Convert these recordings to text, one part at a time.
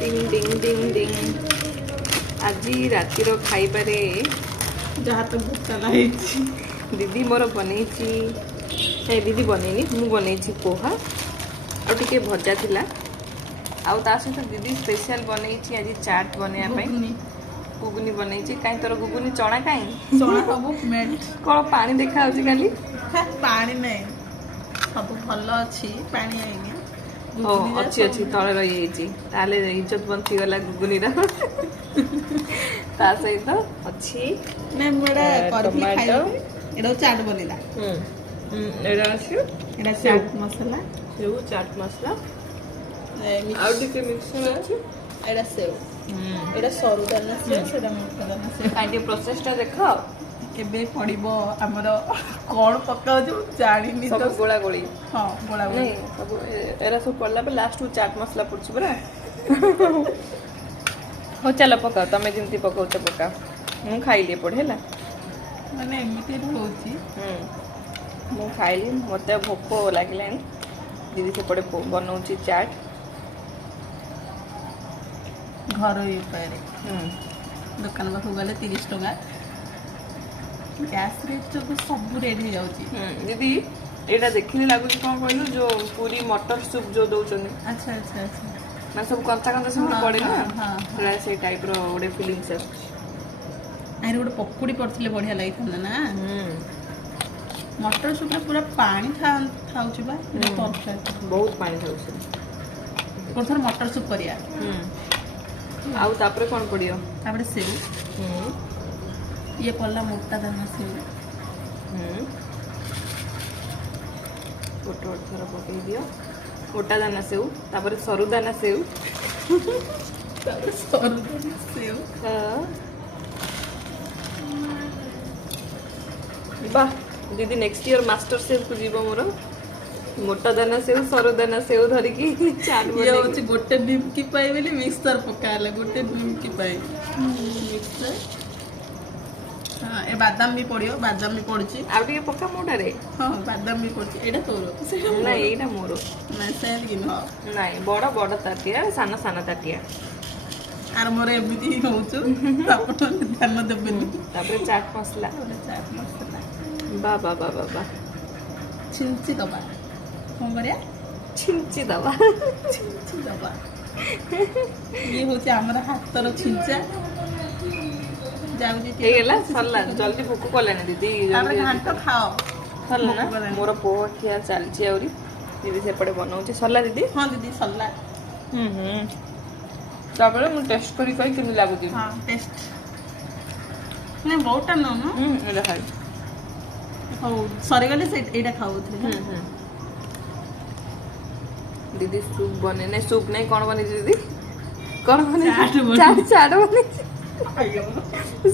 डिंग डिंग डिंग डिंग आज रातिर खाइबारे जहाँ तो भूत लगी दीदी मोर बनई दीदी बनईनी मु बनई पोहा और टिके भजा थिला आउ ता सहित दीदी स्पेशल बनई आज चाट बनैया गुगुनी बनई कहीं तोर गुगुनी चना कहीं चना सब मेल्ट कौन पानी देखा खाली पानी नहीं सब भल अच्छी पानी आईनी ओ अच्छी अच्छी तले रही ताले इज्जत बंची गला गुगुनी ता सहित अच्छी नहीं मुड़ा करबी खाइलो एडो चाट बनेला एडा अछि एडा चाट मसाला सेव चाट मसाला आउ टिके मिक्सर अछि एडा सेव एडा सरू दाना सेव सेडा मोटा दाना सेव काइंड प्रोसेस टा देखो केबे पड़िबो हमर कोन पकाउ जो जानिनी सब गोला गोली हां गोला गोली नहीं सब एरा सब पड़ला पे लास्ट चाट मसाला पड़छ बरा हो चलो पकाओ तमे जिंती पकाउ त पका मु खाइले पड़ेला माने एमिति होची मु खाइली मते भोक लागलानी दीदी से पड़े बनाउची चाट घर ये पारे दुकान पाखु गले 30 टका गैस रेट जो सब रेट हो जाउची दीदी एटा देखिले लागु कोन कहलु जो पूरी मटर सूप जो दउचन अच्छा अच्छा अच्छा ना सब कंचा कंचा सब पड़े ना हां पूरा से टाइप रो ओडे फीलिंग से आरे ओडे पकोड़ी पड़थिले बढ़िया लागिथन ना मटर सूप पूरा पानी खाउची बा परफेक्ट बहुत पानी खाउची कोथर मटर सूप करिया आउ तापरे कोन पड़ियो तापरे सेव ये पल्ला मोटा दाना सेव फोटो थोड़ा पकई दियो मोटा दाना सेव तापरे सरू दाना सेव तापरे सरू दाना सेव वाह दीदी नेक्स्ट ईयर मास्टर शेफ को जीव मोर मोटा दाना सेव सरू दाना सेव धरिकी चाट ये होची गोटे निमकी पाई बेली मिक्सर पकाले गोटे निमकी पाई मिक्सर हां ए बादाम भी पड़ियो बादाम भी पड़ची आ टिके पक्का मोटा रे हां बादाम भी पड़ची एडा तोरो ना एटा मोरो ना सेल कि न नहीं बड़ा बड़ा ताटिया साना साना ताटिया आर मोर एमिति होउछु तापर ध्यान देबेनी तापर चाट मसाला बा बा बा बा बा छिंची दबा कौन करिया छिंची दबा ये होचे हमरा हातर छिंचा जाउजी हे गेला सरला जल्दी भूख कलेनी दीदी तापर घांट खाओ सरला ना मोर पोहा खिया चलची औरी दीदी से पड़े बनाउची सरला दीदी हां दीदी सरला तापर मु टेस्ट करी कई किन लागुची हां टेस्ट ने बहुता न न एला खाई हो सरे गले से एटा खाउथले दीदी सूप बने नहीं सूप नहीं कौन बने दीदी कौन बने चाट बने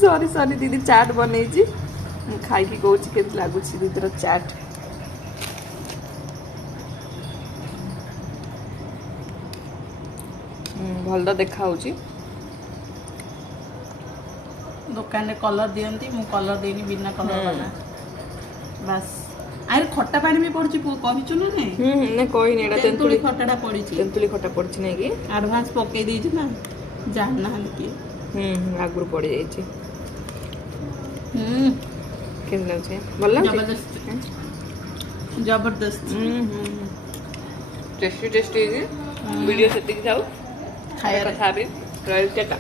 सॉरी सॉरी दीदी चाट बने खाई की कहूँ के लगुच दीदी चाट भल तो देखा दुकान रे कलर दियंती मु कलर देनी बिना कलर वाला बस आरे खट्टा पानी भी पड़ची कहिचु न नहीं ने कोई नहीं एटा तेंतुली खट्टाटा पड़ीची तेंतुली खट्टा पड़ची नहीं कि एडवांस पके दीची ना जानना हन की आगुर पड़ी जाइए केन लागे भल जबरदस्त जबरदस्त टेस्टी टेस्टी वीडियो सेटिंग जाओ खाया कथा भी रही टाटा।